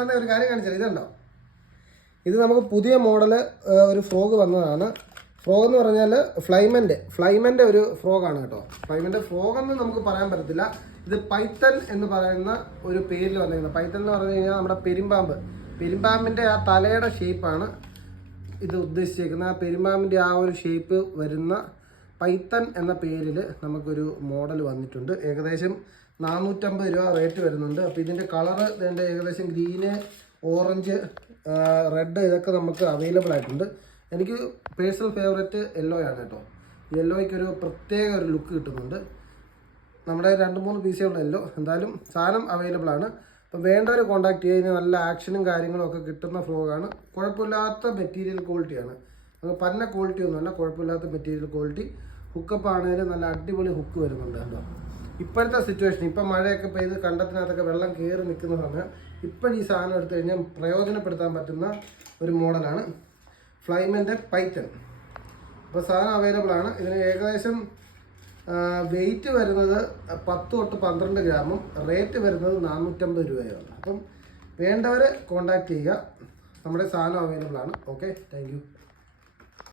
വന്നേ ഒരു കാര്യം കാണിച്ചാൽ ഇതുണ്ടോ, ഇത് നമുക്ക് പുതിയ മോഡൽ ഒരു ഫ്രോഗ് വന്നതാണ്. ഫ്രോഗ് എന്ന് പറഞ്ഞാൽ ഫ്ലൈമൻ്റെ ഒരു ഫ്രോഗാണ് കേട്ടോ. ഫ്ലൈമൻ്റെ ഫ്രോഗെന്ന് നമുക്ക് പറയാൻ പറ്റത്തില്ല. ഇത് പൈത്തൺ എന്ന് പറയുന്ന ഒരു പേരിൽ വന്നിരിക്കുന്നത്. പൈത്തൺ എന്ന് പറഞ്ഞു കഴിഞ്ഞാൽ നമ്മുടെ പെരുമ്പാമ്പിൻ്റെ ആ തലയുടെ ഷേപ്പാണ് ഇത് ഉദ്ദേശിച്ചിരിക്കുന്നത്. ആ പെരുമ്പാമ്പിൻ്റെ ആ ഒരു ഷേപ്പ് വരുന്ന പൈത്തൺ എന്ന പേരിൽ നമുക്കൊരു മോഡൽ വന്നിട്ടുണ്ട്. ഏകദേശം 450 രൂപ റേറ്റ് വരുന്നുണ്ട്. അപ്പോൾ ഇതിൻ്റെ കളറ് ഇതിൻ്റെ ഏകദേശം ഗ്രീന്, ഓറഞ്ച്, റെഡ് ഇതൊക്കെ നമുക്ക് അവൈലബിൾ ആയിട്ടുണ്ട്. എനിക്ക് പേഴ്സണൽ ഫേവറേറ്റ് യെല്ലോ ആണ് കേട്ടോ. യെല്ലോയ്ക്കൊരു പ്രത്യേക ഒരു ലുക്ക് കിട്ടുന്നുണ്ട്. നമ്മുടെ 2-3 പീസേ ഉള്ള യെല്ലോ. എന്തായാലും സാധനം അവൈലബിൾ ആണ്. അപ്പോൾ വേണ്ടവർ കോൺടാക്ട് ചെയ്യുന്ന നല്ല ആക്ഷനും കാര്യങ്ങളും ഒക്കെ കിട്ടുന്ന ഫ്രോഗാണ്. കുഴപ്പമില്ലാത്ത മെറ്റീരിയൽ ക്വാളിറ്റിയാണ്. അത് പന്ന ക്വാളിറ്റി ഒന്നുമല്ല, കുഴപ്പമില്ലാത്ത മെറ്റീരിയൽ ക്വാളിറ്റി. ഹുക്കപ്പ് ആണെങ്കിലും നല്ല അടിപൊളി ഹുക്ക് വരുന്നുണ്ട് കേട്ടോ. ഇപ്പോഴത്തെ സിറ്റുവേഷൻ, ഇപ്പം മഴയൊക്കെ പെയ്ത് കണ്ടത്തിനകത്തൊക്കെ വെള്ളം കയറി നിൽക്കുന്ന സമയം ഇപ്പോഴും ഈ സാധനം എടുത്തു കഴിഞ്ഞാൽ പ്രയോജനപ്പെടുത്താൻ പറ്റുന്ന ഒരു മോഡലാണ് ഫ്ലൈമൻ്റെ പൈത്തൺ. അപ്പോൾ സാധനം അവൈലബിൾ ആണ്. ഇതിന് ഏകദേശം വെയിറ്റ് വരുന്നത് 10 തൊട്ട് 12 ഗ്രാമും റേറ്റ് വരുന്നത് 450 രൂപയാണ്. അപ്പം വേണ്ടവർ കോൺടാക്ട് ചെയ്യുക. നമ്മുടെ സാധനം അവൈലബിൾ ആണ്. Okay, thank you.